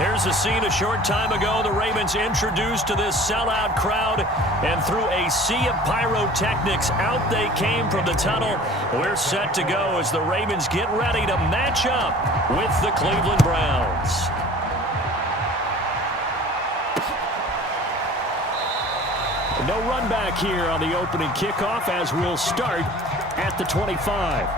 Here's the scene a short time ago. The Ravens introduced to this sellout crowd, and through a sea of pyrotechnics, out they came from the tunnel. We're set to go as the Ravens get ready to match up with the Cleveland Browns. No run back here on the opening kickoff as we'll start at the 25.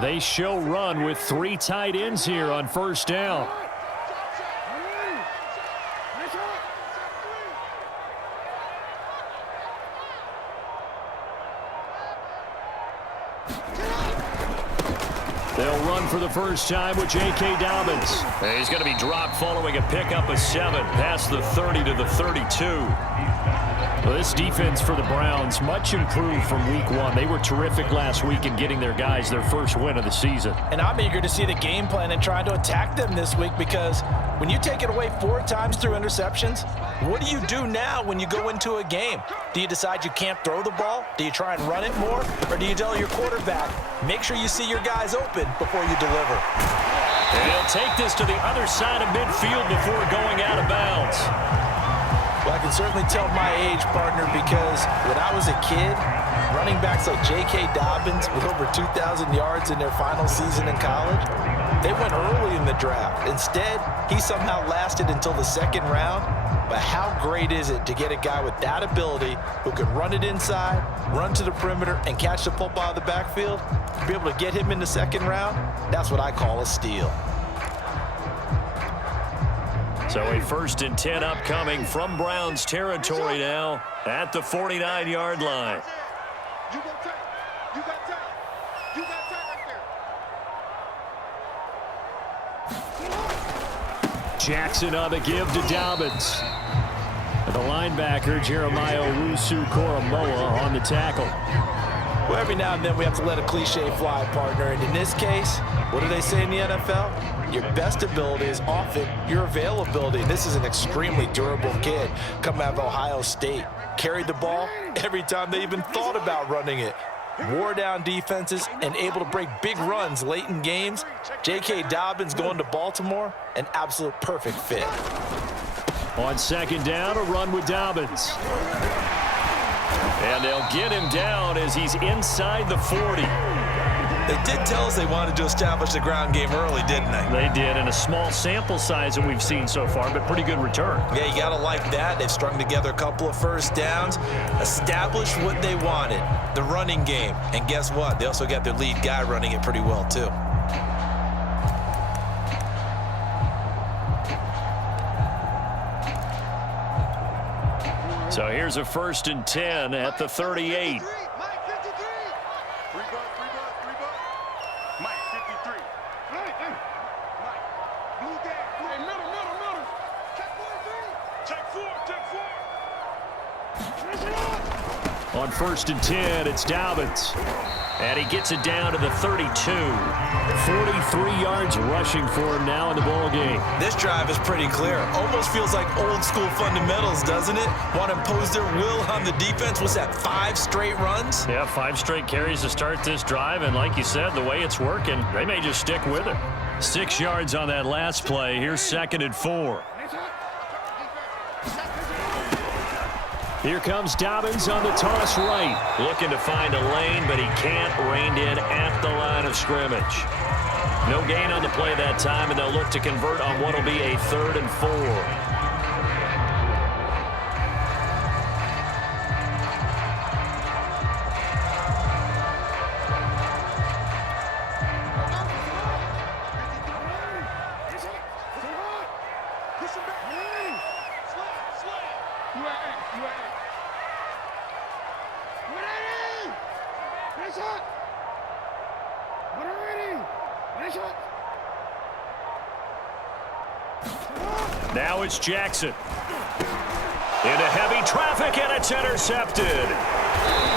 They show run with 3 tight ends here on first down. They'll run for the first time with J.K. Dobbins. He's going to be dropped following a pickup of 7 past the 30 to the 32. Well, this defense for the Browns, much improved from week 1. They were terrific last week in getting their guys their first win of the season. And I'm eager to see the game plan and trying to attack them this week, because when you take it away 4 times through interceptions, what do you do now when you go into a game? Do you decide you can't throw the ball? Do you try and run it more? Or do you tell your quarterback, make sure you see your guys open before you deliver? And he'll take this to the other side of midfield before going out of bounds. Well, I can certainly tell my age, partner, because when I was a kid, running backs like J.K. Dobbins with over 2,000 yards in their final season in college, they went early in the draft. Instead, he somehow lasted until the 2nd round. But how great is it to get a guy with that ability who can run it inside, run to the perimeter, and catch the football out of the backfield? To be able to get him in the 2nd round, that's what I call a steal. So a 1st and 10 upcoming from Browns territory now at the 49-yard line. Jackson on the give to Dobbins. The linebacker, Jeremiah Owusu-Koramoah, on the tackle. Well, every now and then we have to let a cliche fly, partner. And in this case, what do they say in the NFL? Your best ability is often your availability. This is an extremely durable kid coming out of Ohio State. Carried the ball every time they even thought about running it. Wore down defenses and able to break big runs late in games. J.K. Dobbins going to Baltimore, an absolute perfect fit. On 2nd down, a run with Dobbins. And they'll get him down as he's inside the 40. They did tell us they wanted to establish the ground game early, didn't they? They did, and a small sample size that we've seen so far, but pretty good return. Yeah, you got to like that. They've strung together a couple of first downs, established what they wanted, the running game. And guess what? They also got their lead guy running it pretty well, too. So here's a 1st and 10 at the 38. On 1st and 10, it's Dobbins. And he gets it down to the 32. 43 yards rushing for him now in the ball game. This drive is pretty clear. Almost feels like old school fundamentals, doesn't it? Want to impose their will on the defense. Was that 5 straight runs? Yeah, 5 straight carries to start this drive. And like you said, the way it's working, they may just stick with it. 6 yards on that last play. Here's 2nd and 4. Here comes Dobbins on the toss right. Looking to find a lane, but he can't. Reined in at the line of scrimmage. No gain on the play that time, and they'll look to convert on what will be a 3rd and 4. Now it's Jackson. Into heavy traffic, and it's intercepted.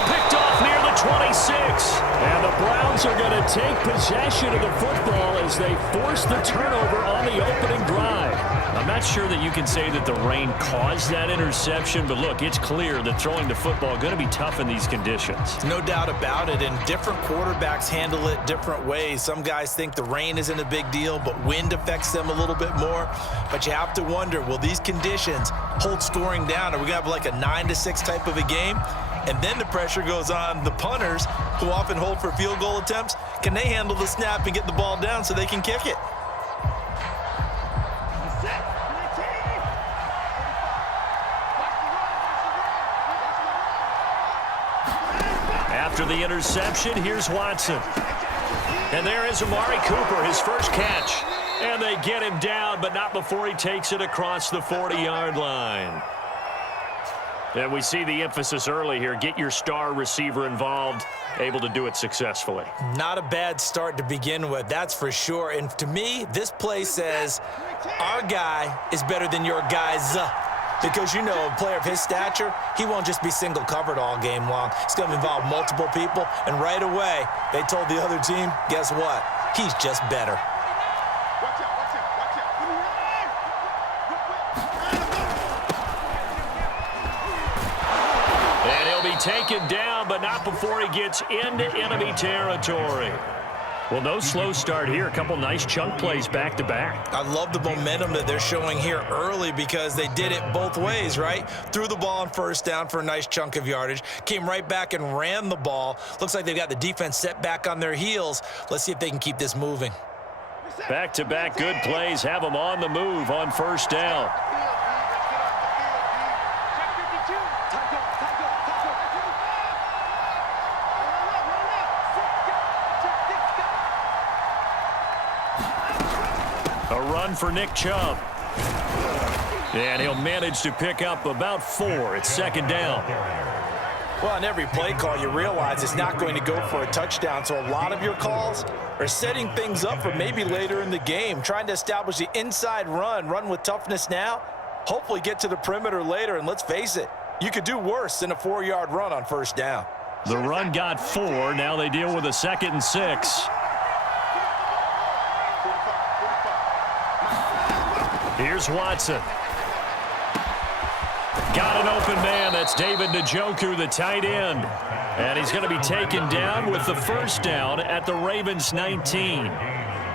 Picked off near the 26. And the Browns are going to take possession of the football as they force the turnover on the opening drive. I'm not sure that you can say that the rain caused that interception, but look, it's clear that throwing the football is going to be tough in these conditions. No doubt about it, and different quarterbacks handle it different ways. Some guys think the rain isn't a big deal, but wind affects them a little bit more. But you have to wonder, will these conditions hold scoring down? Are we going to have like a 9-6 type of a game? And then the pressure goes on the punters, who often hold for field goal attempts. Can they handle the snap and get the ball down so they can kick it? After the interception, here's Watson. And there is Amari Cooper, his first catch. And they get him down, but not before he takes it across the 40-yard line. And we see the emphasis early here. Get your star receiver involved, able to do it successfully. Not a bad start to begin with, that's for sure. And to me, this play says our guy is better than your guy's. Because, you know, a player of his stature, he won't just be single covered all game long. It's going to involve multiple people. And right away, they told the other team, guess what? He's just better. And he'll be taken down, but not before he gets into enemy territory. Well, no slow start here. A couple nice chunk plays back-to-back. I love the momentum that they're showing here early because they did it both ways, right? Threw the ball on first down for a nice chunk of yardage, came right back and ran the ball. Looks like they've got the defense set back on their heels. Let's see if they can keep this moving. Back-to-back good plays have them on the move on first down. A run for Nick Chubb. And he'll manage to pick up about 4. It's second down. Well, on every play call, you realize it's not going to go for a touchdown. So a lot of your calls are setting things up for maybe later in the game, trying to establish the inside run with toughness now, hopefully get to the perimeter later. And let's face it, you could do worse than a 4-yard run on first down. The run got 4. Now they deal with a 2nd and 6. Here's Watson. Got an open man. That's David Njoku, the tight end. And he's going to be taken down with the first down at the Ravens 19.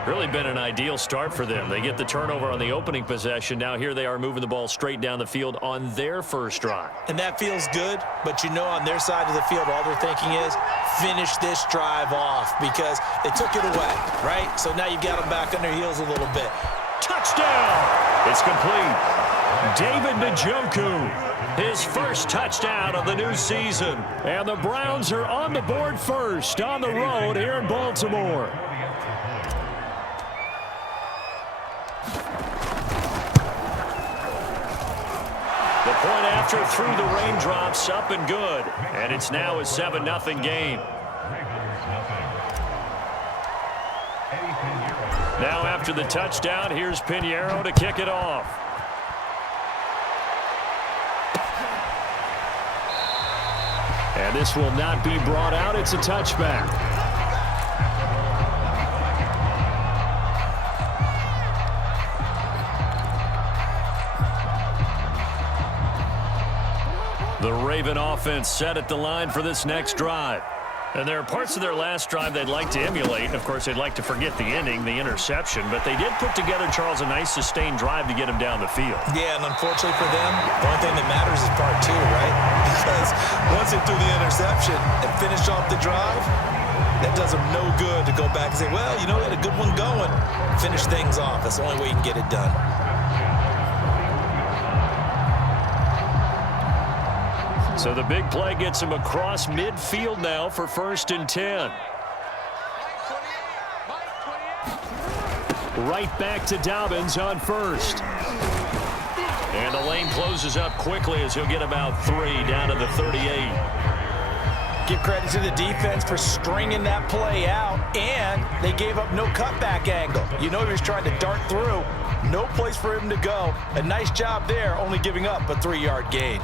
Really been an ideal start for them. They get the turnover on the opening possession. Now here they are moving the ball straight down the field on their first drive. And that feels good, but you know on their side of the field, all they're thinking is finish this drive off because they took it away, right? So now you've got them back on their heels a little bit. Touchdown! It's complete. David Njoku, his first touchdown of the new season. And the Browns are on the board first on the road here in Baltimore. The point after through the raindrops, up and good. And it's now a 7-0 game. Now after the touchdown, here's Pinheiro to kick it off. And this will not be brought out. It's a touchback. The Raven offense set at the line for this next drive. And there are parts of their last drive they'd like to emulate. Of course, they'd like to forget the ending, the interception. But they did put together, Charles, a nice sustained drive to get him down the field. Yeah, and unfortunately for them, the only thing that matters is part 2, right? Because once they threw the interception and finished off the drive, that does them no good to go back and say, well, you know, we had a good one going. Finish things off. That's the only way you can get it done. So the big play gets him across midfield now for 1st and 10. Right back to Dobbins on first. And the lane closes up quickly as he'll get about 3 down to the 38. Give credit to the defense for stringing that play out, and they gave up no cutback angle. You know he was trying to dart through. No place for him to go. A nice job there, only giving up a 3-yard gain.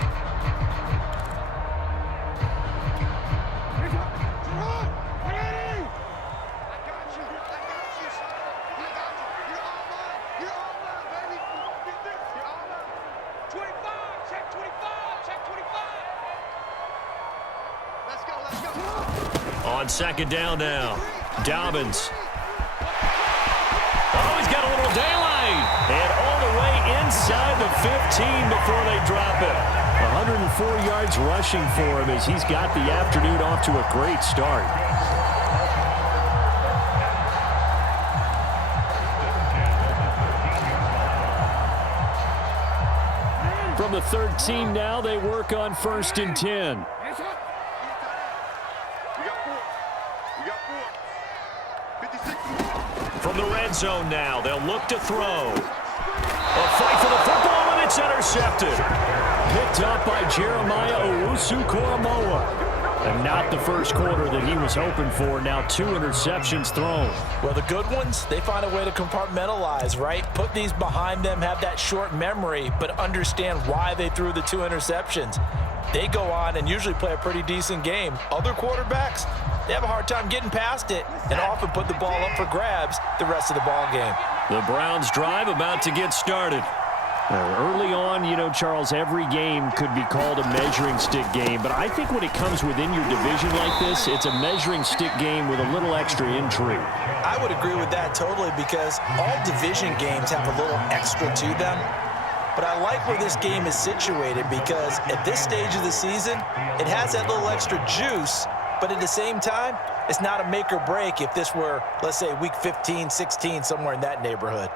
On second down now, Dobbins. Oh, he's got a little daylight. And all the way inside the 15 before they drop it. 104 yards rushing for him as he's got the afternoon off to a great start. From the 13 now, they work on 1st and 10. From the red zone now, they'll look to throw. A fight for the football, and it's intercepted. Picked up by Jeremiah Owusu-Koramoah. And not the first quarter that he was hoping for. Now 2 interceptions thrown. Well, the good ones, they find a way to compartmentalize, right? Put these behind them, have that short memory, but understand why they threw the 2 interceptions. They go on and usually play a pretty decent game. Other quarterbacks, they have a hard time getting past it and often put the ball up for grabs the rest of the ball game. The Browns drive about to get started. Early on, you know, Charles, every game could be called a measuring stick game, but I think when it comes within your division like this, it's a measuring stick game with a little extra intrigue. I would agree with that totally because all division games have a little extra to them. But I like where this game is situated because at this stage of the season, it has that little extra juice, but at the same time, it's not a make or break if this were, let's say, week 15, 16, somewhere in that neighborhood.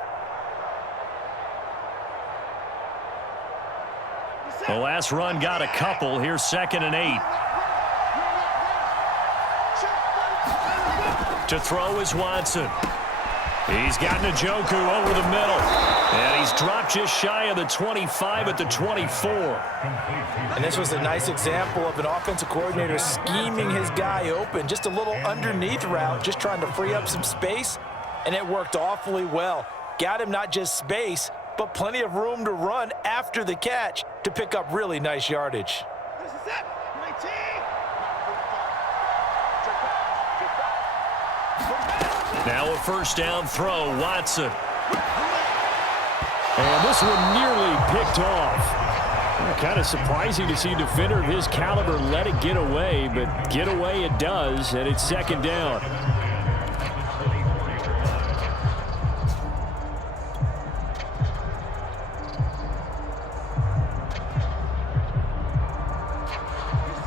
The last run got a couple. Here's 2nd and 8. To throw is Watson. He's got Njoku over the middle. And he's dropped just shy of the 25 at the 24. And this was a nice example of an offensive coordinator scheming his guy open. Just a little underneath route, just trying to free up some space. And it worked awfully well. Got him not just space, but plenty of room to run after the catch to pick up really nice yardage. Now a 1st down throw, Watson. And this one nearly picked off. Kind of surprising to see a defender of his caliber let it get away, but get away it does, and it's 2nd down.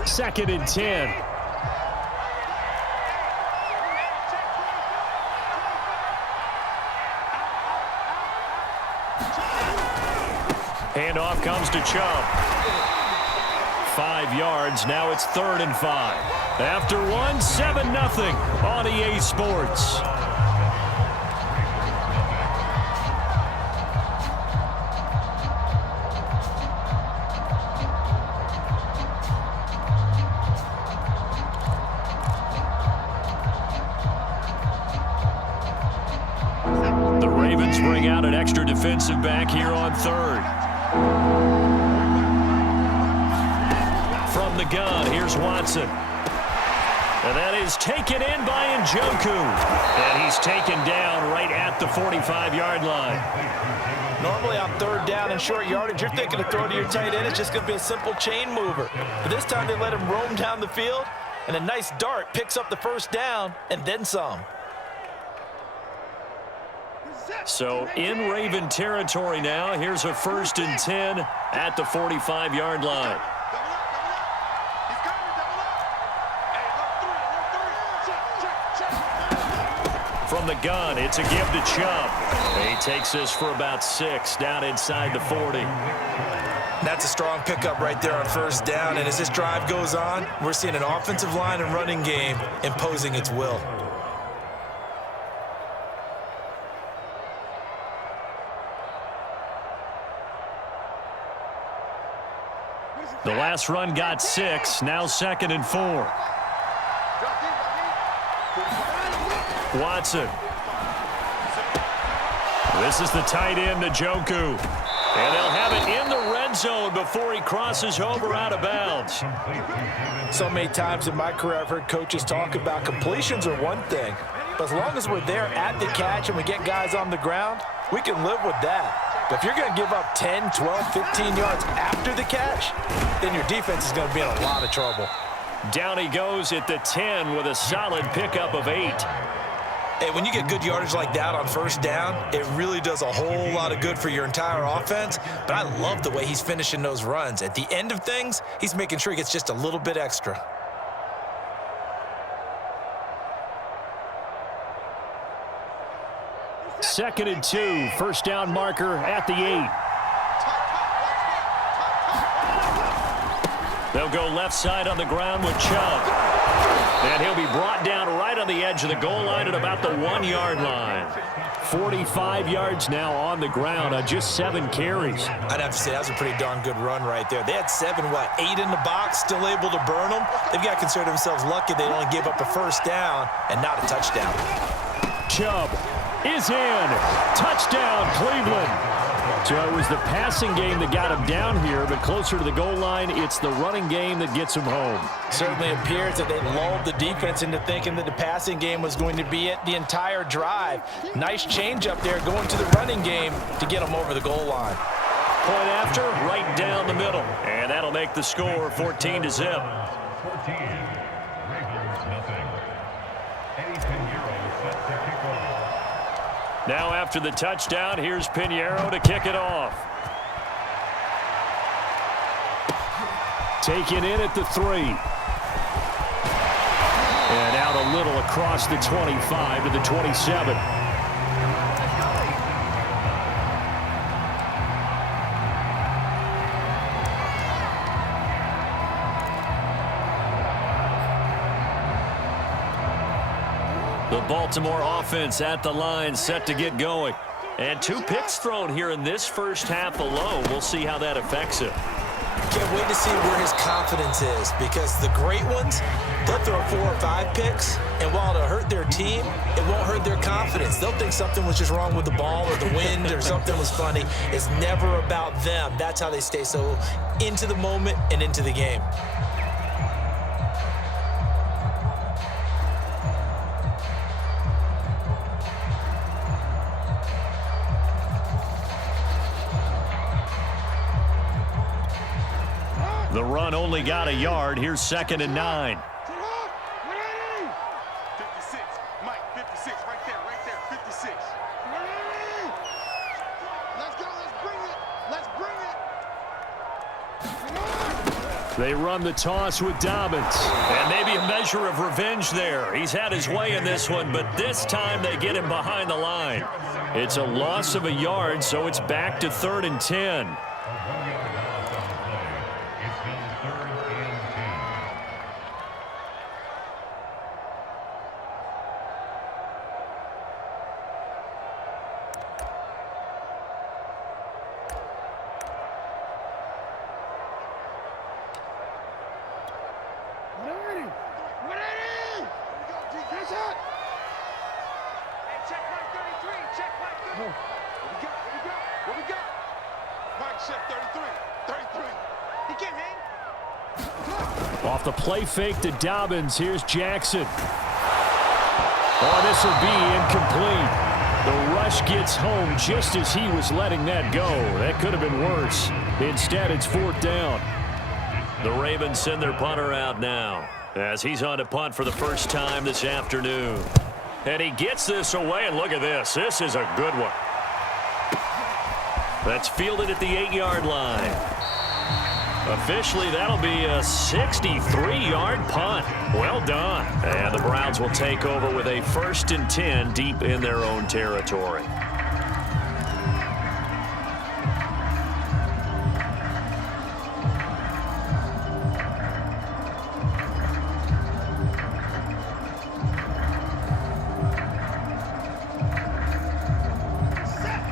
Second and 10. Handoff comes to Chubb. 5 yards. Now it's 3rd and 5. After 1, 7-0 on EA Sports. The Ravens bring out an extra defensive back here on 3rd. From the gun, here's Watson. And that is taken in by Njoku. And he's taken down right at the 45-yard line. Normally on 3rd down and short yardage, you're thinking to throw to your tight end. It's just going to be a simple chain mover. But this time they let him roam down the field, and a nice dart picks up the 1st down and then some. So in Raven territory now. Here's a 1st and 10 at the 45-yard line. From the gun, it's a give to Chubb. He takes this for about 6 down inside the 40. That's a strong pickup right there on 1st down. And as this drive goes on, we're seeing an offensive line and running game imposing its will. The last run got 6. Now 2nd and 4. Watson. This is the tight end, Njoku. And they'll have it in the red zone before he crosses over out of bounds. So many times in my career, I've heard coaches talk about completions are one thing. But as long as we're there at the catch and we get guys on the ground, we can live with that. But if you're going to give up 10, 12, 15 yards after the catch, then your defense is going to be in a lot of trouble. Down he goes at the 10 with a solid pickup of 8. Hey, when you get good yardage like that on first down, it really does a whole lot of good for your entire offense. But I love the way he's finishing those runs. At the end of things, he's making sure he gets just a little bit extra. Second and 2, first down marker at the 8. They'll go left side on the ground with Chubb. And he'll be brought down right on the edge of the goal line at about the 1-yard line. 45 yards now on the ground on just 7 carries. I'd have to say that was a pretty darn good run right there. They had 8 in the box, still able to burn them. They've got to consider themselves lucky they only gave up a first down and not a touchdown. Chubb is in. Touchdown, Cleveland. So it was the passing game that got him down here, but closer to the goal line, it's the running game that gets him home. Certainly appears that they lulled the defense into thinking that the passing game was going to be it the entire drive. Nice change up there going to the running game to get them over the goal line. Point after, right down the middle. And that'll make the score 14-0. Now after the touchdown, here's Pinheiro to kick it off. Taken in at the 3. And out a little across the 25 to the 27. The Baltimore offense at the line, set to get going. And 2 picks thrown here in this first half alone. We'll see how that affects him. Can't wait to see where his confidence is, because the great ones, they'll throw 4 or 5 picks, and while it'll hurt their team, it won't hurt their confidence. They'll think something was just wrong with the ball or the wind or something was funny. It's never about them. That's how they stay so into the moment and into the game. The run only got a yard. Here's 2nd and 9. 56, Mike, 56, right there, 56. Let's go, let's bring it. They run the toss with Dobbins. And maybe a measure of revenge there. He's had his way in this one, but this time they get him behind the line. It's a loss of a yard, so it's back to 3rd and 10. Off the play fake to Dobbins, here's Jackson. Oh, this will be incomplete. The rush gets home just as he was letting that go. That could have been worse. Instead, it's 4th down. The Ravens send their punter out now as he's on to punt for the first time this afternoon. And he gets this away, and look at this. This is a good one. That's fielded at the 8-yard line. Officially, that'll be a 63-yard punt. Well done. And the Browns will take over with a 1st and 10 deep in their own territory.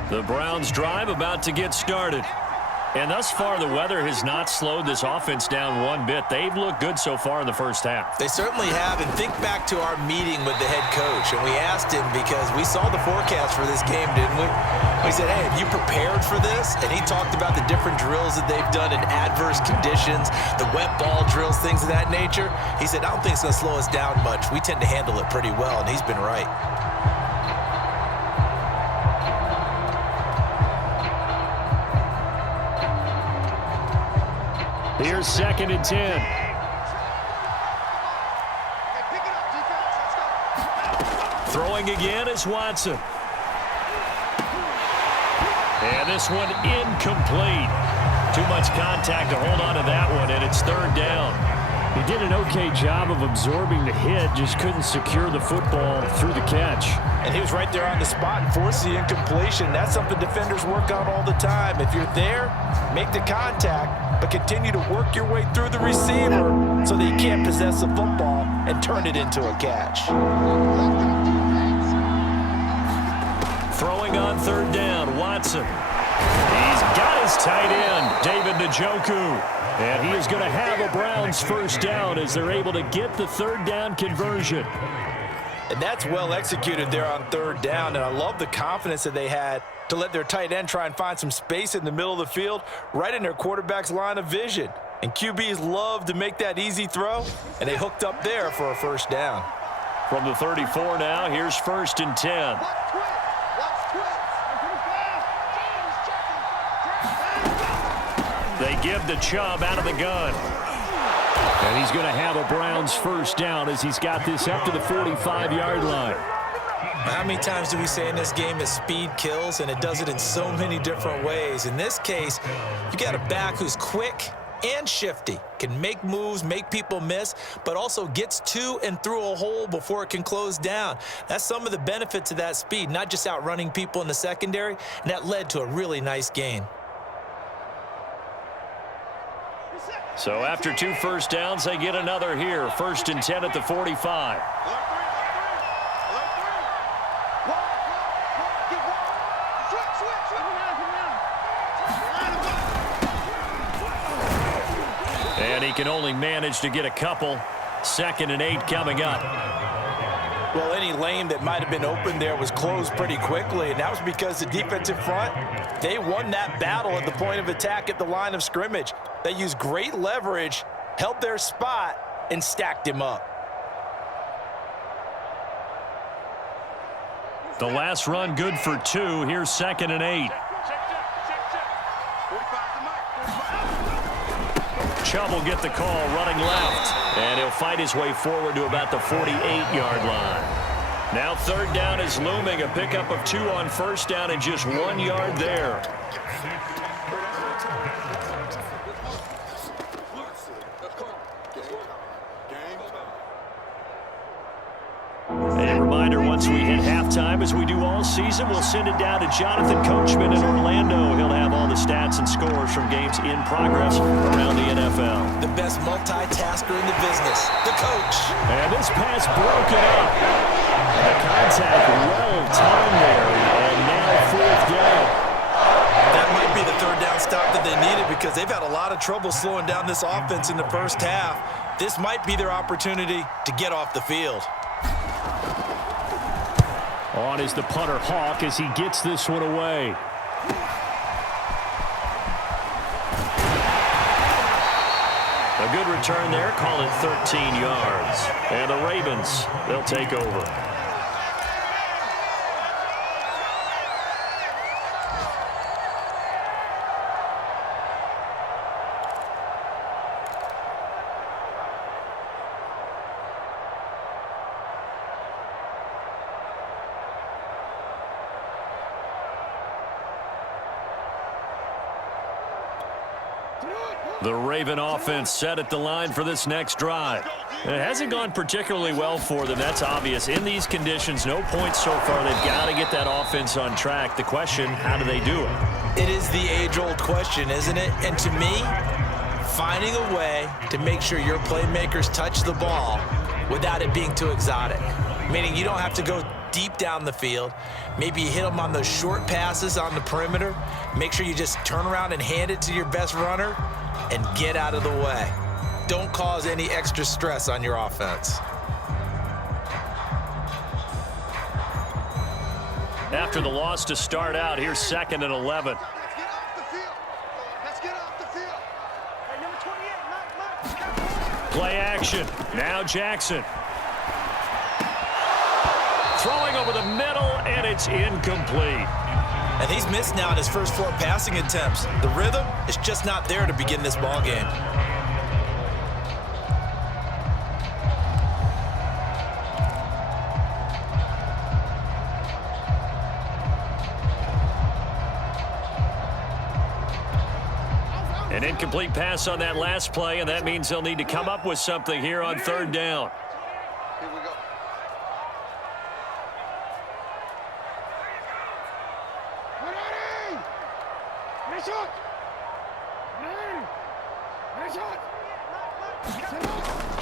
The Browns drive about to get started. And thus far, the weather has not slowed this offense down one bit. They've looked good so far in the first half. They certainly have. And think back to our meeting with the head coach. And we asked him, because we saw the forecast for this game, didn't we? He said, hey, have you prepared for this? And he talked about the different drills that they've done in adverse conditions, the wet ball drills, things of that nature. He said, I don't think it's going to slow us down much. We tend to handle it pretty well, and he's been right. Here's 2nd and 10. Throwing again is Watson. And this one incomplete. Too much contact to hold on to that one, and it's 3rd down. He did an okay job of absorbing the hit, just couldn't secure the football through the catch. And he was right there on the spot and forced the incompletion. That's something defenders work on all the time. If you're there, make the contact, but continue to work your way through the receiver so that you can't possess the football and turn it into a catch. Throwing on 3rd down, Watson. He's got his tight end, David Njoku. And he is going to have a Browns 1st down as they're able to get the 3rd down conversion. And that's well executed there on 3rd down. And I love the confidence that they had to let their tight end try and find some space in the middle of the field, right in their quarterback's line of vision. And QBs love to make that easy throw, and they hooked up there for a 1st down. From the 34 now, here's 1st and 10. They give the Chubb out of the gun. And he's going to have a Browns 1st down as he's got this up to the 45-yard line. How many times do we say in this game that speed kills, and it does it in so many different ways? In this case, you got a back who's quick and shifty, can make moves, make people miss, but also gets to and through a hole before it can close down. That's some of the benefits of that speed, not just outrunning people in the secondary, and that led to a really nice gain. So after 2 1st downs, they get another here. 1st and 10 at the 45. And he can only manage to get a couple. 2nd and 8 coming up. Well, any lane that might have been open there was closed pretty quickly, and that was because the defensive front, they won that battle at the point of attack at the line of scrimmage. They used great leverage, held their spot, and stacked him up. The last run good for 2. Here's 2nd and 8. Chubb will get the call running left, and he'll fight his way forward to about the 48-yard line. Now 3rd down is looming, a pickup of 2 on 1st down and just 1 yard there. A reminder, once we hit halftime, as we do all season, we'll send it down to Jonathan Coachman in Orlando. He'll have all the stats and scores from games in progress around the NFL. The best multitasker in the business, the coach. And this pass broken up. The contact well timed there, and now 4th down. That might be the 3rd down stop that they needed because they've had a lot of trouble slowing down this offense in the 1st half. This might be their opportunity to get off the field. On is the punter Hawk as he gets this one away. A good return there, call it 13 yards. And the Ravens, they'll take over. The Raven offense set at the line for this next drive. It hasn't gone particularly well for them. That's obvious. In these conditions, no points so far. They've got to get that offense on track. The question, how do they do it? It is the age-old question, isn't it? And to me, finding a way to make sure your playmakers touch the ball without it being too exotic. Meaning you don't have to go deep down the field. Maybe you hit them on those short passes on the perimeter. Make sure you just turn around and hand it to your best runner and get out of the way. Don't cause any extra stress on your offense. After the loss to start out, here's 2nd and 11. Let's get off the field. Let's get off the field. Hey, number 28, Play action. Now Jackson. Throwing over the middle, and it's incomplete. And he's missed now in his first 4 passing attempts. The rhythm is just not there to begin this ball game. An incomplete pass on that last play, and that means they'll need to come up with something here on 3rd down. Here we go.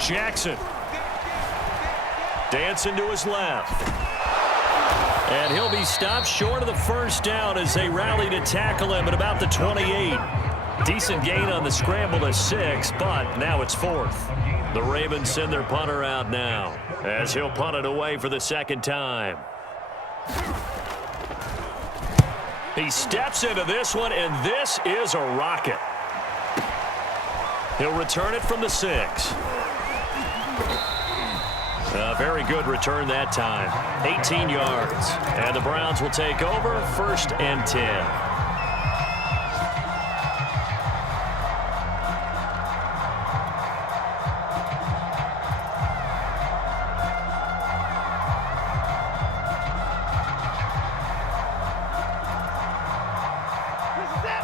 Jackson. Dancing to his left. And he'll be stopped short of the 1st down as they rally to tackle him at about the 28. Decent gain on the scramble to 6, but now it's 4th. The Ravens send their punter out now as he'll punt it away for the 2nd time. He steps into this one, and this is a rocket. He'll return it from the 6. A very good return that time. 18 yards. And the Browns will take over 1st and 10.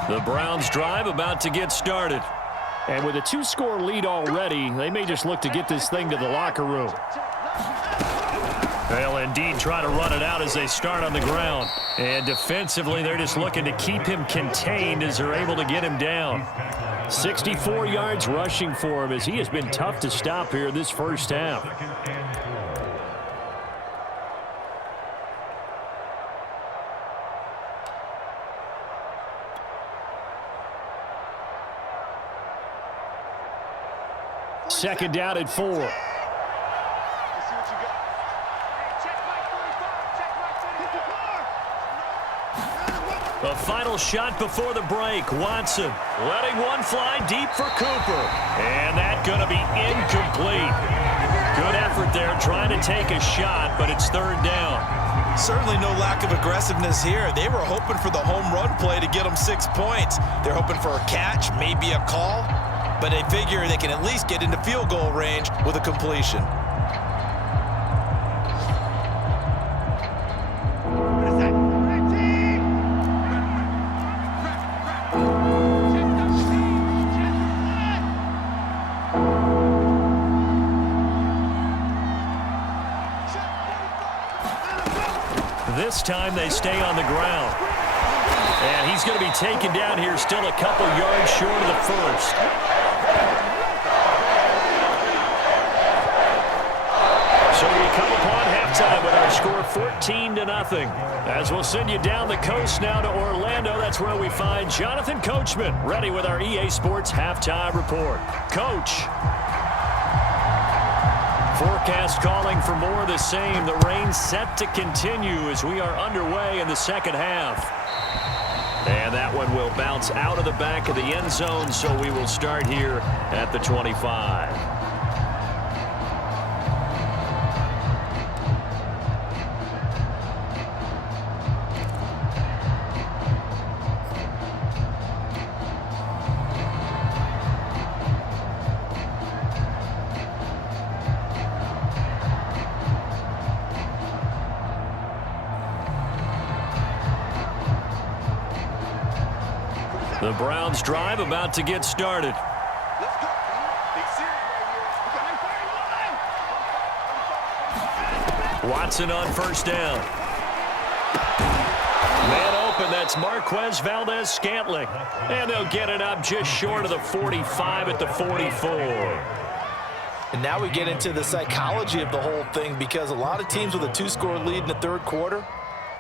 The Browns drive about to get started. And with a 2-score lead already, they may just look to get this thing to the locker room. They'll indeed try to run it out as they start on the ground. And defensively, they're just looking to keep him contained as they're able to get him down. 64 yards rushing for him as he has been tough to stop here this 1st half. Second down at 4. Let's see what you got. Hey, check my 45. Check my 45. The final shot before the break. Watson letting one fly deep for Cooper. And that going to be incomplete. Good effort there trying to take a shot, but it's 3rd down. Certainly no lack of aggressiveness here. They were hoping for the home run play to get them 6 points. They're hoping for a catch, maybe a call. But they figure they can at least get into field goal range with a completion. This time they stay on the ground. And he's going to be taken down here still a couple yards short of the 1st. So we come upon halftime with our score 14-0. As we'll send you down the coast now to Orlando, that's where we find Jonathan Coachman ready with our EA Sports halftime report. Coach. Forecast calling for more of the same. The rain set to continue as we are underway in the 2nd half. And that one will bounce out of the back of the end zone, so we will start here at the 25. The Browns drive about to get started. Let's go. Big series right here. Watson on 1st down. Man open, that's Marquez Valdez-Scantling. And they'll get it up just short of the 45 at the 44. And now we get into the psychology of the whole thing, because a lot of teams with a 2-score lead in the 3rd quarter,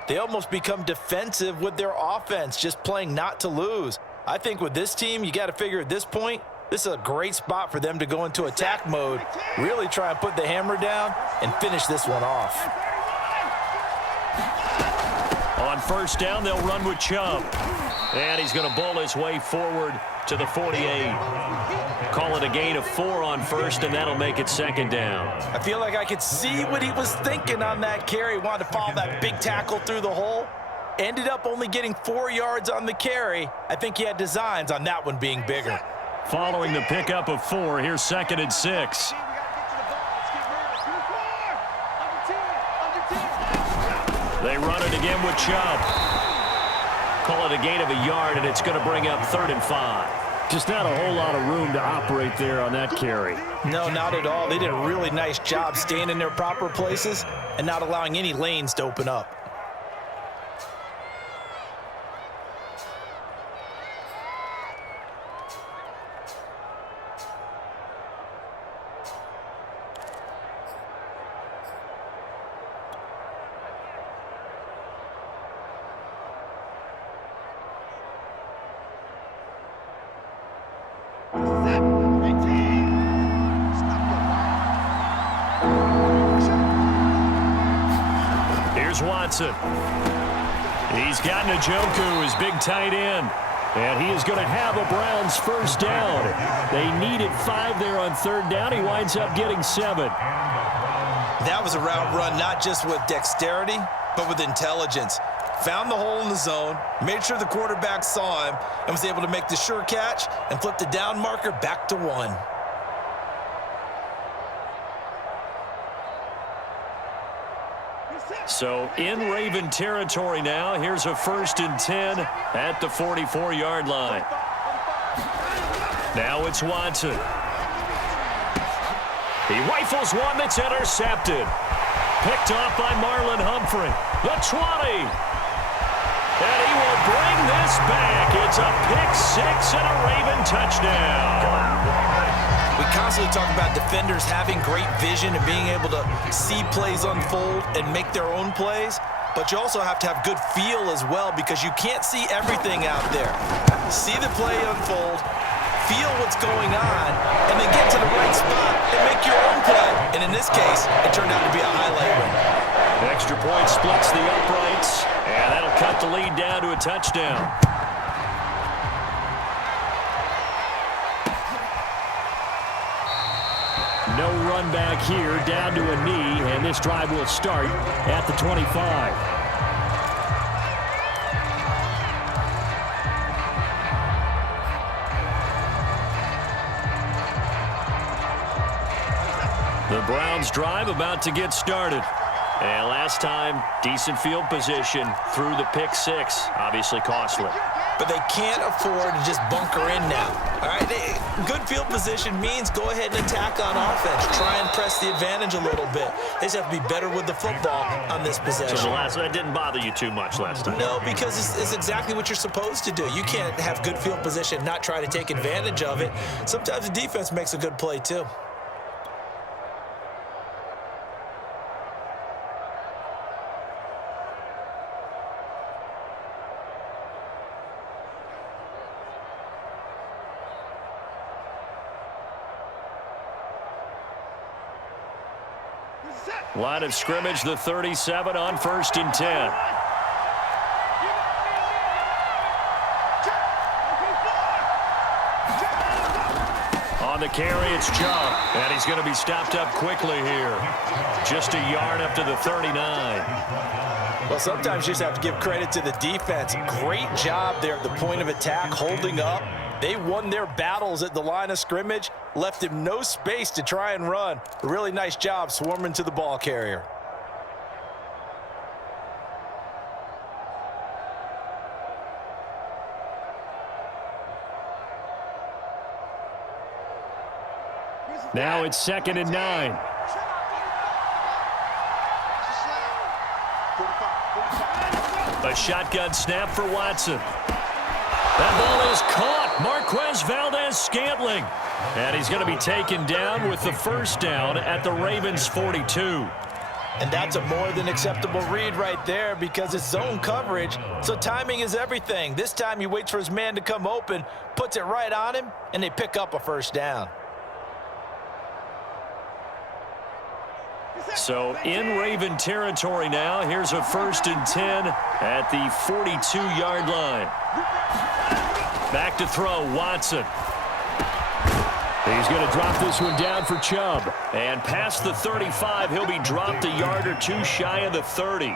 they almost become defensive with their offense, just playing not to lose. I think with this team, you got to figure at this point, this is a great spot for them to go into attack mode, really try and put the hammer down and finish this one off. On first down, they'll run with Chubb. And he's going to bowl his way forward to the 48. Call it a gain of 4 on first, and that'll make it second down. I feel like I could see what he was thinking on that carry. Wanted to follow that big tackle through the hole. Ended up only getting 4 yards on the carry. I think he had designs on that one being bigger. Following the pickup of 4, here's 2nd and 6. They run it again with Chubb. Call it a gain of a yard, and it's going to bring up 3rd and 5. Just not a whole lot of room to operate there on that carry. No, not at all. They did a really nice job staying in their proper places and not allowing any lanes to open up. Watson. He's got Njoku, his big tight end. And he is going to have a Browns first down. They needed 5 there on 3rd down. He winds up getting 7. That was a route run not just with dexterity, but with intelligence. Found the hole in the zone, made sure the quarterback saw him, and was able to make the sure catch and flip the down marker back to 1. So in Raven territory now. Here's a 1st and 10 at the 44-yard line. Now it's Watson. He rifles one that's intercepted. Picked off by Marlon Humphrey. The 20. And he will bring this back. It's a pick-6 and a Raven touchdown. We constantly talk about defenders having great vision and being able to see plays unfold and make their own plays, but you also have to have good feel as well because you can't see everything out there. See the play unfold, feel what's going on, and then get to the right spot and make your own play. And in this case, it turned out to be a highlight run. Extra point splits the uprights, and that'll cut the lead down to a touchdown. No run back here, down to a knee, and this drive will start at the 25. The Browns drive about to get started. And last time, decent field position through the pick-6, obviously costly. But they can't afford to just bunker in now. All right, good field position means go ahead and attack on offense. Try and press the advantage a little bit. They just have to be better with the football on this possession. So that didn't bother you too much last time? No, because it's exactly what you're supposed to do. You can't have good field position, not try to take advantage of it. Sometimes the defense makes a good play too. Line of scrimmage, the 37 on 1st and 10. On the carry, it's Chubb, and he's going to be stopped up quickly here. Just a yard up to the 39. Well, sometimes you just have to give credit to the defense. Great job there at the point of attack, holding up. They won their battles at the line of scrimmage, left him no space to try and run. A really nice job swarming to the ball carrier. Now it's 2nd and 9. A shotgun snap for Watson. That ball is caught. Marquez Valdez-Scantling. And he's going to be taken down with the first down at the Ravens' 42. And that's a more than acceptable read right there because it's zone coverage, so timing is everything. This time he waits for his man to come open, puts it right on him, and they pick up a first down. So in Raven territory now. Here's a 1st and 10 at the 42-yard line. Back to throw, Watson. He's going to drop this one down for Chubb. And past the 35, he'll be dropped a yard or two shy of the 30.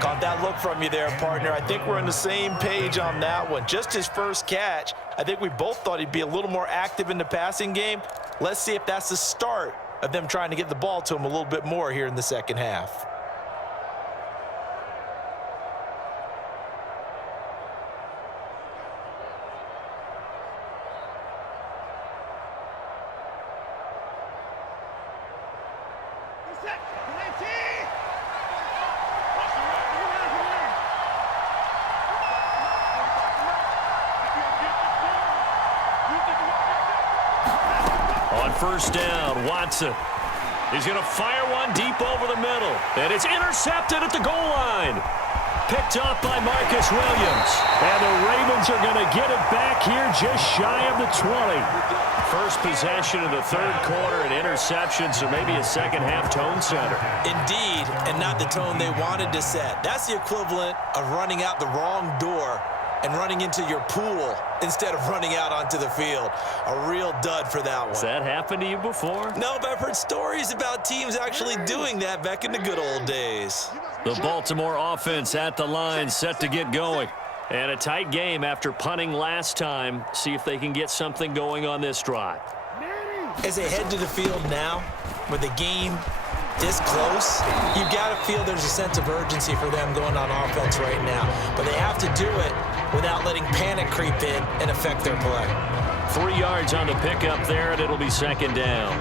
Caught that look from you there, partner. I think we're on the same page on that one. Just his first catch. I think we both thought he'd be a little more active in the passing game. Let's see if that's the start of them trying to get the ball to him a little bit more here in the second half. On 1st down, Watson. He's going to fire one deep over the middle. And it's intercepted at the goal line. Picked off by Marcus Williams. And the Ravens are going to get it back here just shy of the 20. First possession of the 3rd quarter, an interception, so maybe a second-half tone setter. Indeed, and not the tone they wanted to set. That's the equivalent of running out the wrong door and running into your pool instead of running out onto the field. A real dud for that one. Has that happened to you before? No, but I've heard stories about teams actually doing that back in the good old days. The Baltimore offense at the line, set to get going. And a tight game after punting last time. See if they can get something going on this drive. As they head to the field now, with the game this close, you've got to feel there's a sense of urgency for them going on offense right now. But they have to do it without letting panic creep in and affect their play. 3 yards on the pickup there, and it'll be 2nd down.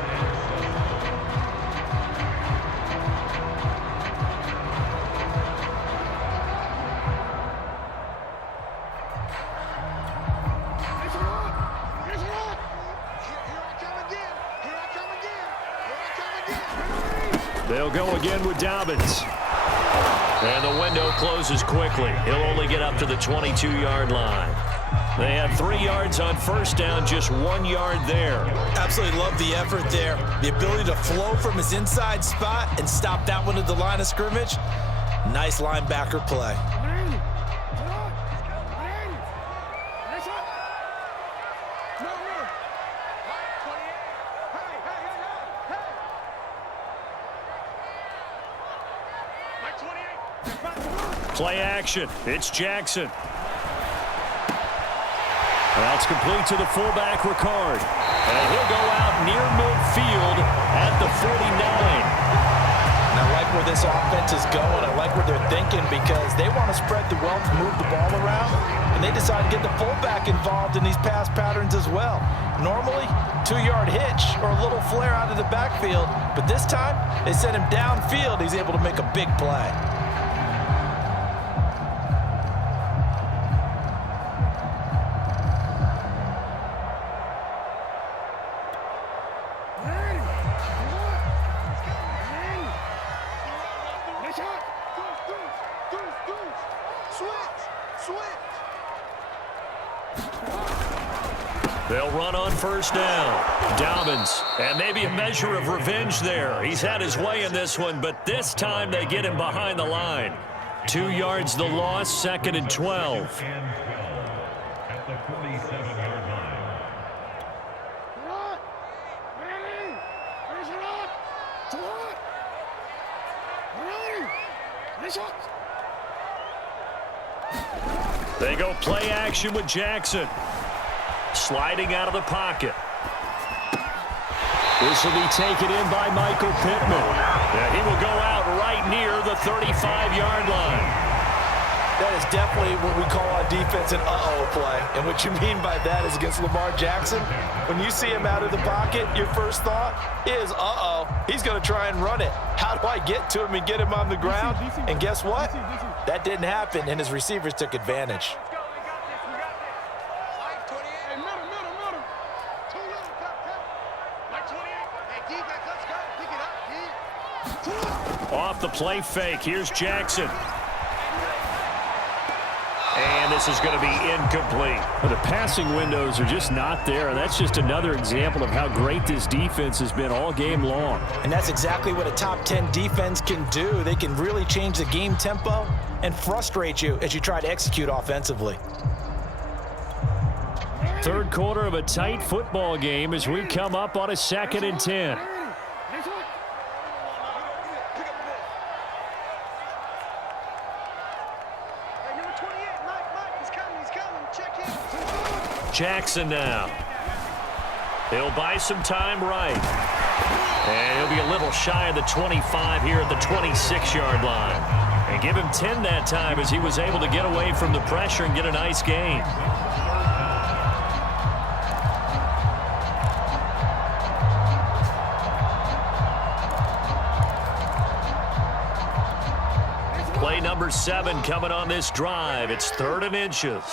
They'll go again with Dobbins. And the window closes quickly. He'll only get up to the 22-yard line. They had 3 yards on 1st down, just 1 yard there. Absolutely love the effort there. The ability to flow from his inside spot and stop that one at the line of scrimmage. Nice linebacker play. Play action. It's Jackson. That's complete to the fullback, Ricard. And he'll go out near midfield at the 49. And I like where this offense is going. I like where they're thinking because they want to spread the wealth, move the ball around, and they decide to get the fullback involved in these pass patterns as well. Normally, 2-yard hitch or a little flare out of the backfield, but this time they send him downfield. He's able to make a big play. They'll run on 1st down. Dobbins, and maybe a measure of revenge there. He's had his way in this one, but this time they get him behind the line. 2 yards the loss, 2nd and 12. They go play action with Jackson. Sliding out of the pocket. This will be taken in by Michael Pittman. And he will go out right near the 35-yard line. That is definitely what we call on defense an uh-oh play. And what you mean by that is against Lamar Jackson, when you see him out of the pocket, your first thought is, uh-oh, he's going to try and run it. How do I get to him and get him on the ground? And guess what? That didn't happen, and his receivers took advantage. Off the play fake, here's Jackson. And this is going to be incomplete. Well, the passing windows are just not there. That's just another example of how great this defense has been all game long. And that's exactly what a top 10 defense can do. They can really change the game tempo and frustrate you as you try to execute offensively. Third quarter of a tight football game as we come up on a 2nd and 10. Jackson now. He'll buy some time right. And he'll be a little shy of the 25 here at the 26-yard line. And give him 10 that time as he was able to get away from the pressure and get a nice gain. Play number 7 coming on this drive. It's 3rd and inches.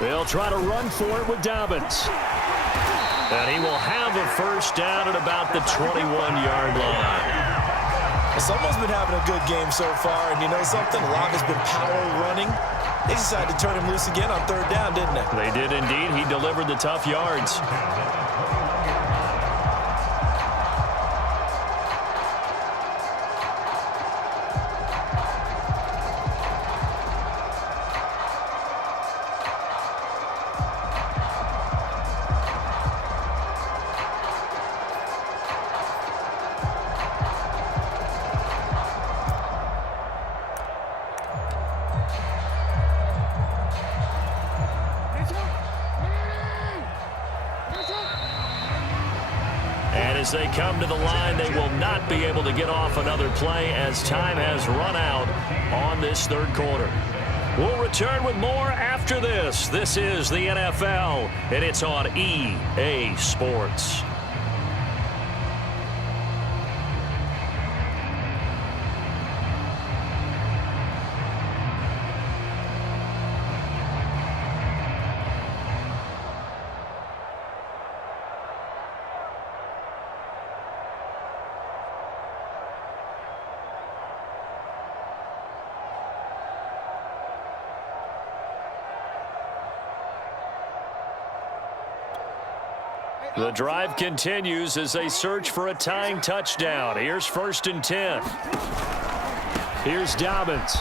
They'll try to run for it with Dobbins. And he will have a first down at about the 21-yard line. Someone's been having a good game so far, and you know something? A lot has been power running. They decided to turn him loose again on 3rd down, didn't they? They did indeed. He delivered the tough yards. As they come to the line, they will not be able to get off another play as time has run out on this 3rd quarter. We'll return with more after this. This is the NFL, and it's on EA Sports. The drive continues as they search for a tying touchdown. Here's 1st and 10. Here's Dobbins.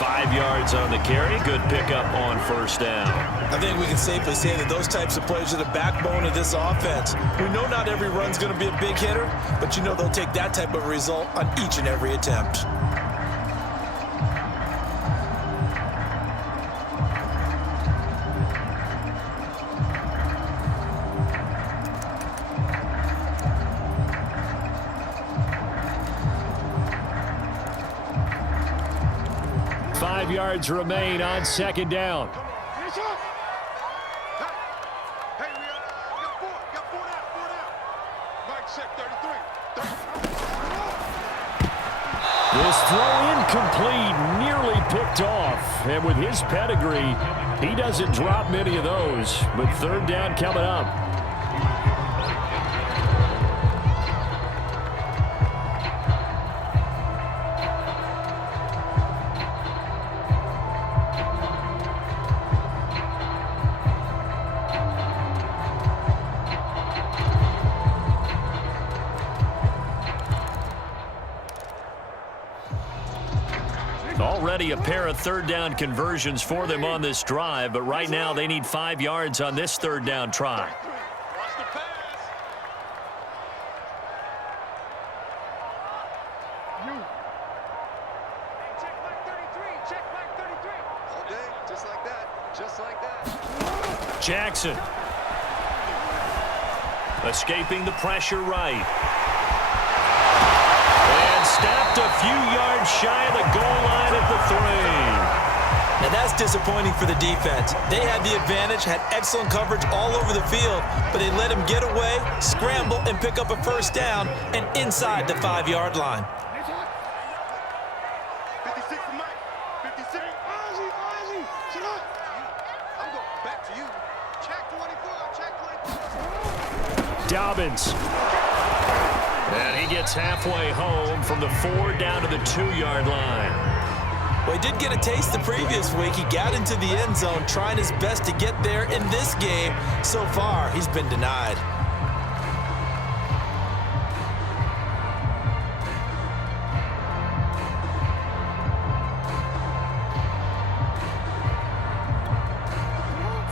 5 yards on the carry. Good pickup on 1st down. I think we can safely say that those types of plays are the backbone of this offense. We know not every run's going to be a big hitter, but you know they'll take that type of result on each and every attempt. Yards remain on 2nd down. Hey, we got 4 down. Mike, check 33. This throw incomplete, nearly picked off. And with his pedigree, he doesn't drop many of those. But 3rd down coming up. Already a pair of 3rd down conversions for them on this drive, but right now they need 5 yards on this 3rd down try. Watch the pass. You. Hey, check Mike 33. Check Mike 33. All day, just like that. Just like that. Jackson. Escaping the pressure right. And stopped a few yards shy of the goal line at the 3. Now that's disappointing for the defense. They had the advantage, had excellent coverage all over the field, but they let him get away, scramble, and pick up a 1st down and inside the 5-yard line. 56 for Mike. 56. Ozzy. Sit up. I'm going back to you. Check 24. Check 24. Dobbins. And he gets halfway home from the 4 down to the 2-yard line. Well, he did get a taste the previous week. He got into the end zone trying his best to get there in this game. So far, he's been denied.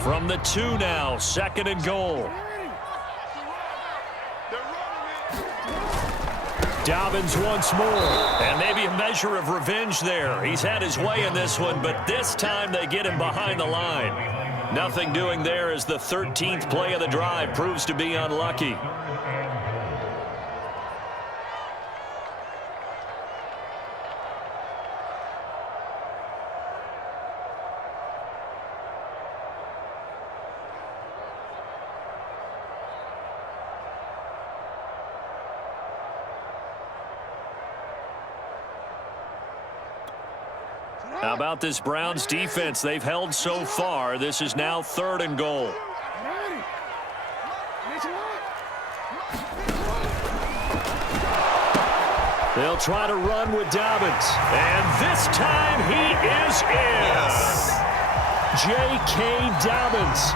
From the 2 now, 2nd and goal. Dobbins once more, and maybe a measure of revenge there. He's had his way in this one, but this time they get him behind the line. Nothing doing there as the 13th play of the drive proves to be unlucky. How about this Browns defense? They've held so far. This is now 3rd and goal. They'll try to run with Dobbins. And this time he is in. Yes. J.K. Dobbins,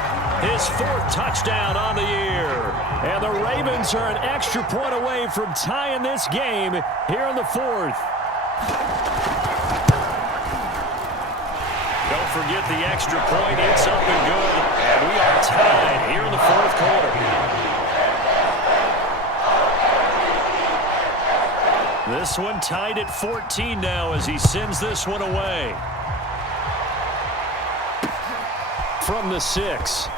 his 4th touchdown on the year. And the Ravens are an extra point away from tying this game here in the 4th. Don't forget the extra point. It's up and good. And we are tied here in the 4th quarter. This one tied at 14 now as he sends this one away. From the 6.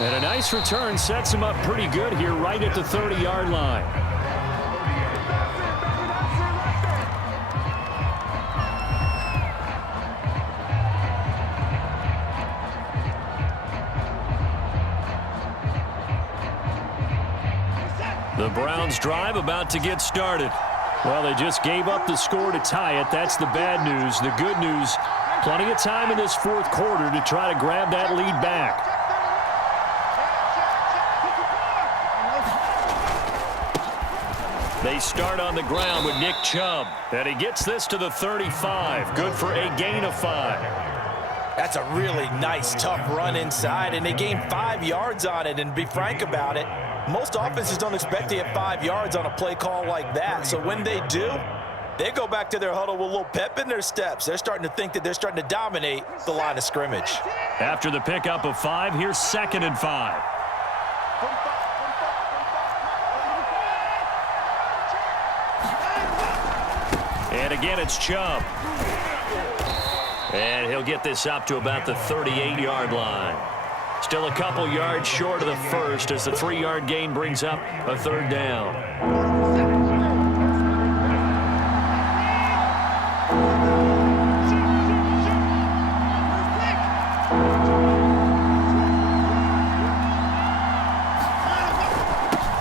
And a nice return sets him up pretty good here right at the 30-yard line. The Browns drive about to get started. Well, they just gave up the score to tie it. That's the bad news. The good news, plenty of time in this 4th quarter to try to grab that lead back. They start on the ground with Nick Chubb. And he gets this to the 35. Good for a gain of 5. That's a really nice, tough run inside, and they gained 5 yards on it. And to be frank about it, most offenses don't expect to get 5 yards on a play call like that. So when they do, they go back to their huddle with a little pep in their steps. They're starting to think that they're starting to dominate the line of scrimmage. After the pickup of 5, here's 2nd and 5. And again, it's Chubb. And he'll get this up to about the 38-yard line. Still a couple yards short of the first as the 3-yard gain brings up a 3rd down.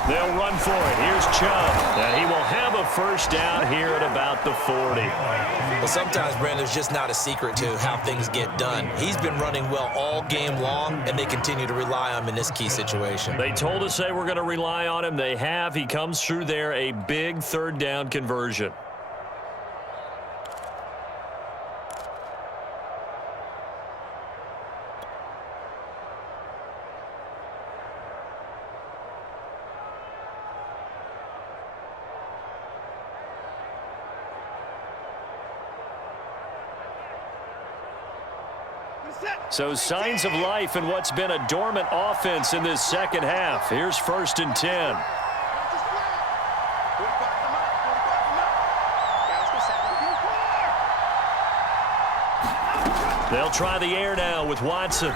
They'll run for it. Here's Chubb. And he will have a 1st down here at about the 40. Well, sometimes, Brandon, there's just not a secret to how things get done. He's been running well all game long, and they continue to rely on him in this key situation. They told us they were going to rely on him. They have. He comes through there, a big 3rd down conversion. So signs of life in what's been a dormant offense in this 2nd half. Here's 1st and 10. They'll try the air now with Watson.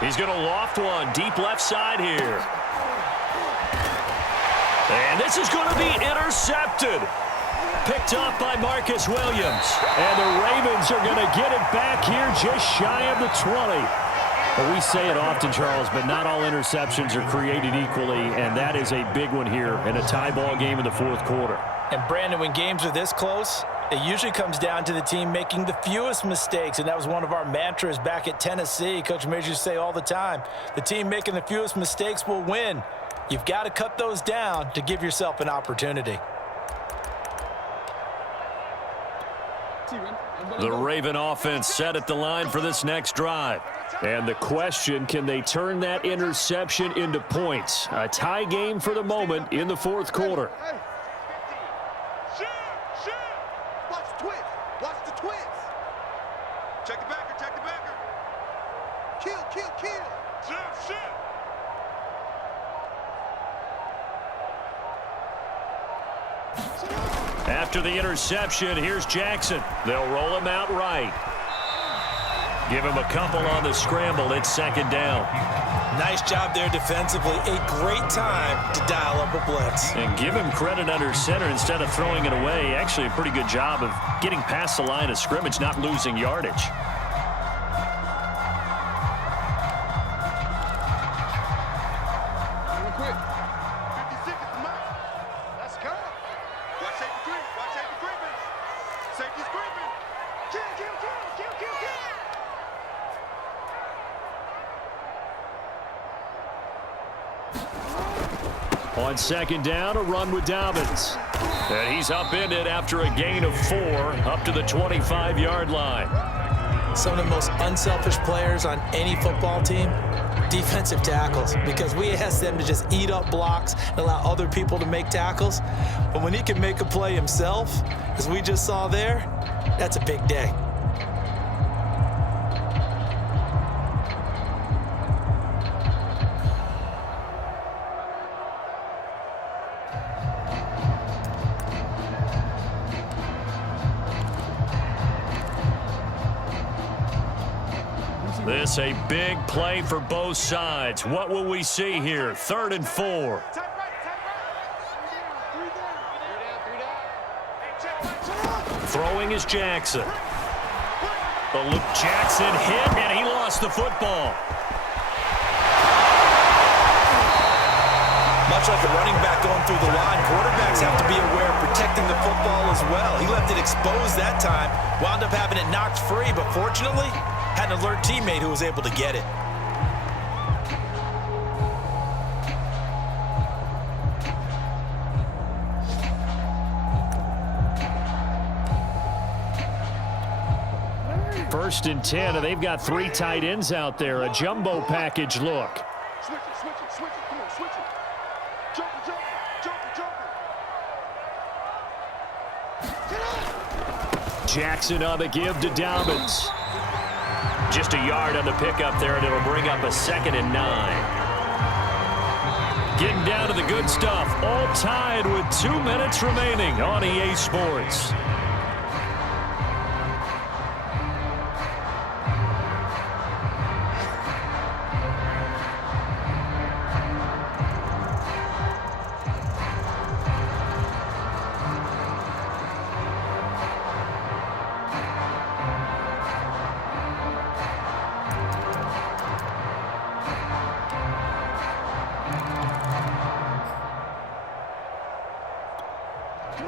He's going to loft one deep left side here. And this is going to be intercepted. Picked off by Marcus Williams. And the Ravens are going to get it back here just shy of the 20. Well, we say it often, Charles, but not all interceptions are created equally, and that is a big one here in a tie ball game in the 4th quarter. And, Brandon, when games are this close, it usually comes down to the team making the fewest mistakes, and that was one of our mantras back at Tennessee. Coach Majors say all the time, the team making the fewest mistakes will win. You've got to cut those down to give yourself an opportunity. The Raven offense set at the line for this next drive. And the question, can they turn that interception into points? A tie game for the moment in the fourth quarter. Watch the twist. Watch the twist. Check the backer. Check the backer. Kill. Shit. After the interception, here's Jackson. They'll roll him out right. Give him a couple on the scramble. It's second down. Nice job there defensively. A great time to dial up a blitz. And give him credit under center instead of throwing it away. Actually, a pretty good job of getting past the line of scrimmage, not losing yardage. On second down, a run with Dobbins. And he's upended after a gain of 4 up to the 25-yard line. Some of the most unselfish players on any football team, defensive tackles, because we ask them to just eat up blocks and allow other people to make tackles. But when he can make a play himself, as we just saw there, that's a big day. This a big play for both sides. What will we see here? 3rd and 4. Throwing is Jackson. Jackson hit, and he lost the football. Much like a running back going through the line, quarterbacks have to be aware of protecting the football as well. He left it exposed that time, wound up having it knocked free, but fortunately, had an alert teammate who was able to get it. First and 10, and they've got 3 tight ends out there. A jumbo package look. Switch it. Come on, switch it. Jumper. Jackson on the give to Dobbins. Just a yard on the pickup there, and it'll bring up a 2nd and 9. Getting down to the good stuff. All tied with 2 minutes remaining on EA Sports.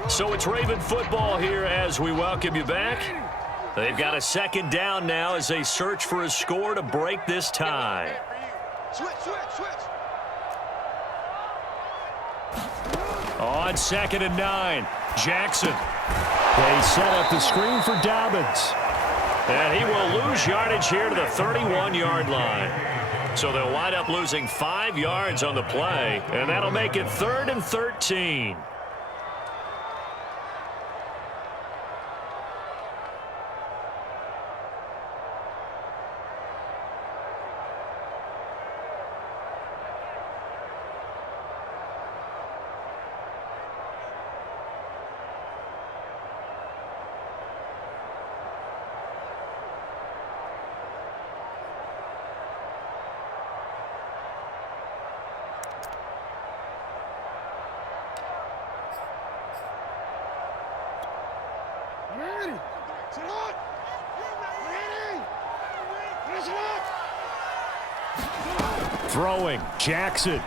So it's Raven football here as we welcome you back. They've got a 2nd down now as they search for a score to break this tie. Switch. On 2nd and 9, Jackson. They set up the screen for Dobbins. And he will lose yardage here to the 31-yard line. So they'll wind up losing 5 yards on the play, and that'll make it 3rd and 13. Throwing, Jackson.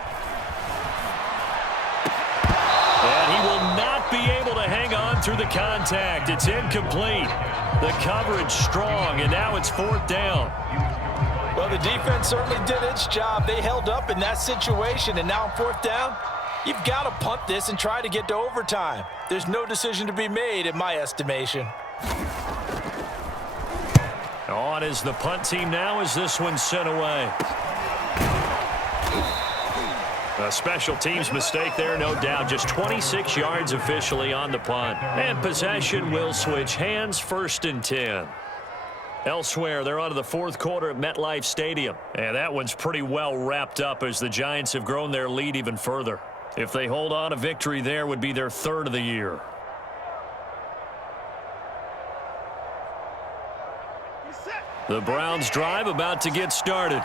And he will not be able to hang on through the contact. It's incomplete. The coverage strong, and now it's 4th down. Well, the defense certainly did its job. They held up in that situation, and now on fourth down, you've got to punt this and try to get to overtime. There's no decision to be made, in my estimation. On is the punt team now as this one's sent away. A special teams mistake there, no doubt. Just 26 yards officially on the punt. And possession will switch hands, 1st and 10. Elsewhere, they're on to the fourth quarter at MetLife Stadium. And that one's pretty well wrapped up as the Giants have grown their lead even further. If they hold on, a victory there would be their 3rd of the year. The Browns drive about to get started.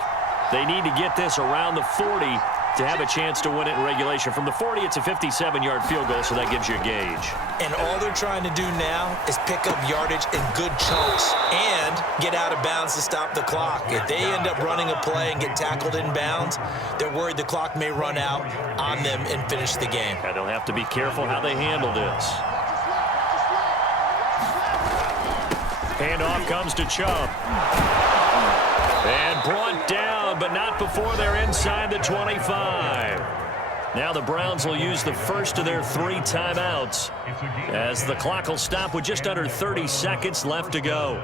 They need to get this around the 40 to have a chance to win it in regulation. From the 40, it's a 57-yard field goal, so that gives you a gauge. And all they're trying to do now is pick up yardage in good chunks and get out of bounds to stop the clock. If they end up running a play and get tackled in bounds, they're worried the clock may run out on them and finish the game. And they'll have to be careful how they handle this. Handoff comes to Chubb. And brought down, but not before they're inside the 25. Now the Browns will use the first of their 3 timeouts as the clock will stop with just under 30 seconds left to go.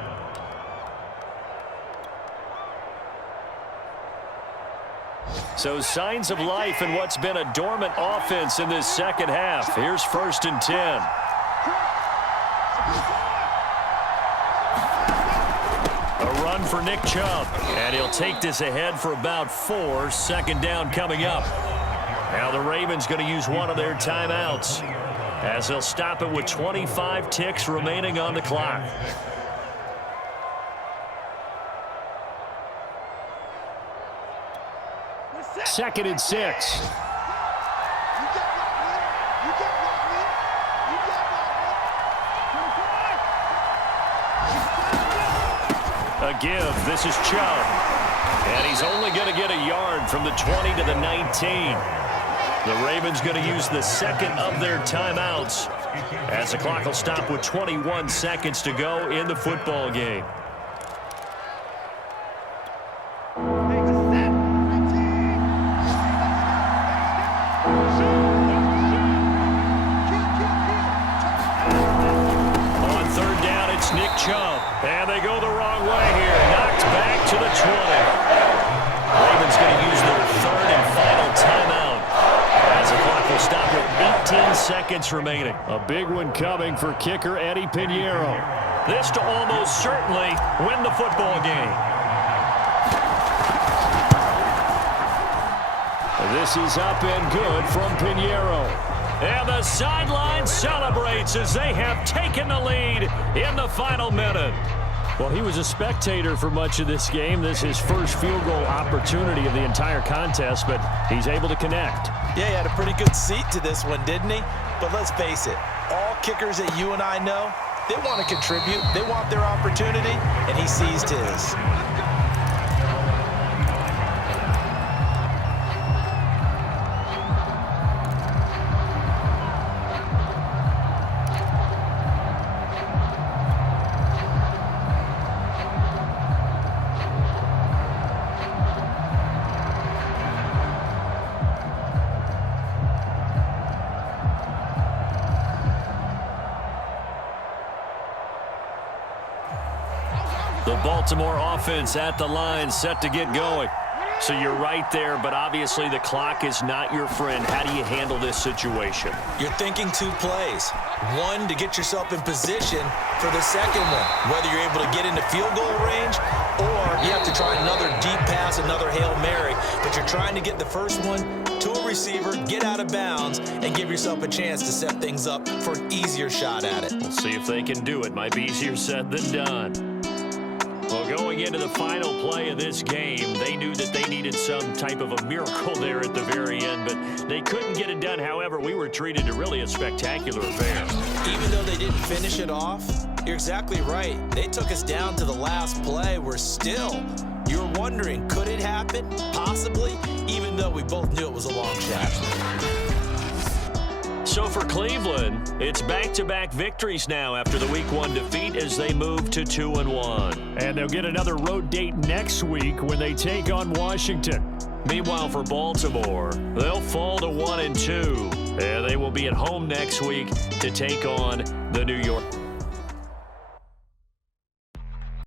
So signs of life in what's been a dormant offense in this second half. Here's 1st and 10. For Nick Chubb, and he'll take this ahead for about 4. 2nd down coming up. Now the Ravens going to use one of their timeouts as they'll stop it with 25 ticks remaining on the clock. Second and 6. A give. This is Chubb. And he's only going to get a yard from the 20 to the 19. The Ravens going to use the 2nd of their timeouts as the clock will stop with 21 seconds to go in the football game. On 3rd down, it's Nick Chubb. And they go the wrong way here. Knocked back to the 20. Ravens going to use their 3rd and final timeout as the clock will stop with 18 seconds remaining. A big one coming for kicker Eddie Pinheiro. This to almost certainly win the football game. This is up and good from Pinheiro. And the sideline celebrates as they have taken the lead in the final minute. Well, he was a spectator for much of this game. This is his first field goal opportunity of the entire contest, but he's able to connect. Yeah, he had a pretty good seat to this one, didn't he? But let's face it, all kickers that you and I know, they want to contribute. They want their opportunity, and he seized his. The Baltimore offense at the line, set to get going. So you're right there, but obviously the clock is not your friend. How do you handle this situation? You're thinking 2 plays. One, to get yourself in position for the second one, whether you're able to get into field goal range or you have to try another deep pass, another Hail Mary. But you're trying to get the first one to a receiver, get out of bounds, and give yourself a chance to set things up for an easier shot at it. We'll see if they can do it. Might be easier said than done. Well, going into the final play of this game, they knew that they needed some type of a miracle there at the very end, but they couldn't get it done. However, we were treated to really a spectacular affair. Even though they didn't finish it off, you're exactly right. They took us down to the last play. We're still, you're wondering, could it happen? Possibly, even though we both knew it was a long shot. So for Cleveland, it's back-to-back victories now after the Week 1 defeat as they move to 2-1. And they'll get another road date next week when they take on Washington. Meanwhile, for Baltimore, they'll fall to 1-2. And they will be at home next week to take on the New York.